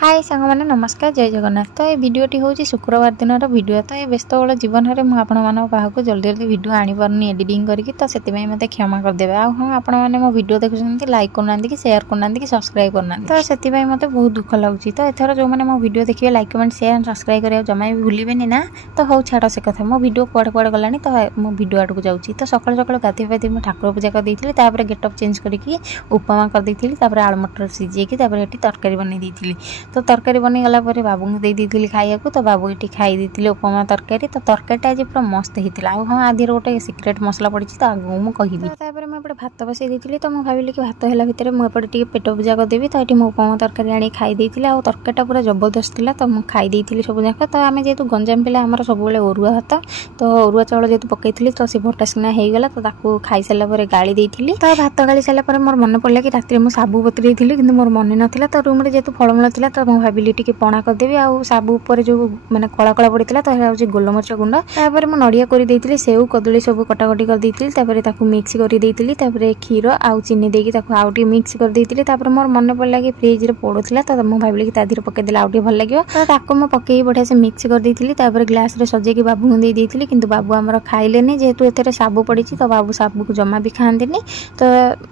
हाय सांग मैंने नमस्कार जय जगन्नाथ। तो ये भिडटी हूँ शुक्रवार दिन भिडियो। तो ये व्यस्तबहुल जीवन में मुझे जल्दी जल्दी भिडियो आनी पार्नी एडिटिंग करके, तो से मत क्षमा करदे। हाँ आपण मैंने मो भिडियो देखुं लाइक करना कि शेयर करना कि सब्सक्राइब करना, तो से मत बहुत दुख लगुच। तो एथर जो मैंने मो भिडियो देखिए लाइक कमेंट शेयर सब्सक्राइब करा जमा भी भूलें ना। तो हूँ छाड़ से कथा मो भिडियो कुआड़े कुआड़े गलानी। तो मो भिडियो आड़ को जाऊँगी। तो सकाल सकाल गाधे पाधे मुझे ठाकुर पूजा कर देती, गेटअप चेंज करके उपमा कर देती, आलू मटर सिझेकी तरकारी बन देती। तो तरकारी बनी गला पर बाबू को दे दी खाइया को। तो बाबू ये खाई देते उपमा तरकारी। तो तरकारी आज पूरा मस्त होता। हाँ आधि गोटे सिक्रेट मसला पड़ी तो आगे मुझे कहबी। मुझे भात बसई देती। तो मुझे भाविली कि भात है भितर मुझे पेट पूजा करदेवी। तो ये उपमा तरकारी आनी खाई देती। आ तरकारीटा पूरा जबरदस्त था। तो मुझे खाई देती सब जाक। तो आम जेहतु गंजाम पिला आमर सब अरुआ भात, तो अरुआ चाउल जेहतु पकई तो सी भटासिना होगला। तो ताकू खाई सारा गाड़ी देती। तो भात गाड़ी सारा मोर मन पड़ा कि रात में साबु बतुरी थी कि मोर मन नाला। तो रूम में जेहतु फलमूल था तो मुझे भाविली टी पणा करदेवी। आ साबु उपर जो मैंने कला कला पड़ता तो यह गोलमरिच गुंड। तापर मुझे नड़िया कर सेव कदली सब कटाकटी कर मिक्स कर क्षीर आउ चीनी देकी आउ मिक्स कर मोर मन पड़ा कि फ्रिज रे पड़ूला। तो मुझे भाविली कि तादेह पकईदे आउ भल लगे। तो मुझे पकई बढ़िया से मिक्स कर ग्लास रे सजेकी बाबू को देती। कि बाबू आमर खाइले जेहेतु एथे साबु पड़ी। तो बाबू साबु को जमा भी खाती। तो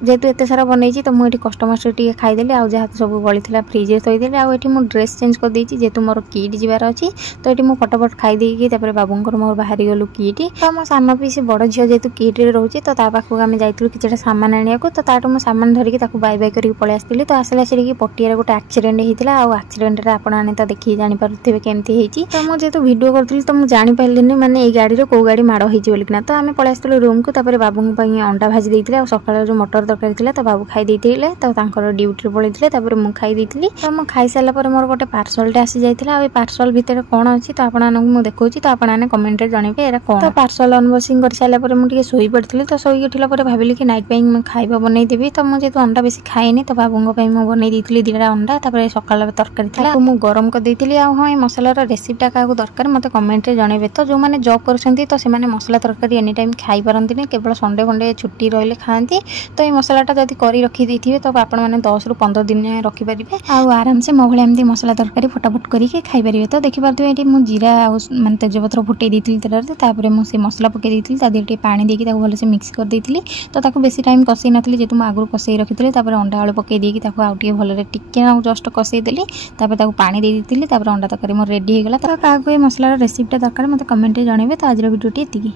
जेहेतु एत सारा बनई तो मुझे कष्टमस्ट टी खाईदेली। आ जहाँ सब गली फ्रिज रे थईदेली। आठी मुझे ड्रेस चेंज कर देती जेहेतु मोर किट जीवार अच्छी। तो ये मुझे फटाफट खाईदेकी बाबू मोर बाहरी गलु किट। तो मो सान पीसी बड़ झील जेहेतु किट रे रोचे। तो पाखक आम जाइलु कि सामान आने को। तो ताठू मुझे सामान धरिकी बाय बाय करके पलि आसती। तो आसला आसिक पटिया गोटे एक्सीडेंट होता। आक्सीडेंट आपने तो देखिए जानीपारे केमती होती। तो मुझे जेहतु भिडियो करी तो मुझे जापारे माने ये गाड़ी कौ गाड़ी माड़ होना। तो आम पलि आसलु रूम को। बाबू अंडा भाजी देते सकाल जो मटर तरकारी थी तो बाबू खाई देते। तो ड्यूटी पलैते मुझे खाई देती। तो मुझे खाई सारापर मोर गोटे पार्सलटे आसी जाइए। पार्सल भितर कौन अच्छी तो आपको देखा। तो आपने कमेंट रे जनइबे एरा कौन। तो पार्सल अनबॉक्सिंग कर सारापर मुझे शोई पड़ी। तो शोई उठला भाविली कि नाइट पे खाଇବା बनई देवी। तो मुझे तो अंडा बेसी खाएनी। तो बाबू बनई देती 2टा अंडा। सकाल तरकारी था मुझे गरम कर देती। हाँ ये मसलार रेसिपीटा क्या दरकार मत कमेंट रे जनइबे। तो जो मैंने जॉब कर तो से मसला तरकारी एनी टाइम खाई पारती केवल संडे खंडे छुट्टी रही खाती। तो ये मसलाटा जब कर रखी देते तो आप 10 ରୁ 15 दिन रखिपारे। आराम से मो भाई मसला तरकारी फटाफट करके खाईपारे। तो देखिए ये मुझे जीरा माने तेजपत्र फुटे देती तेल। मुझे मसला पकई देती टे पानी देकी भलसे मिक्स कर देती। तो बेसी टाइम कसई नी जेहतु मुझे आगुरी कसई रखी। अंडा आलू पकई देकी आउ भल टिके जस्ट कसई देली। पानी दे देती। अंडा तरकारी मोर रेडी होगला। तो क्या मसलार रेसिपीटा दरकार मत कमेंट जनइबे। तो आज भिडियोटी एतिकी।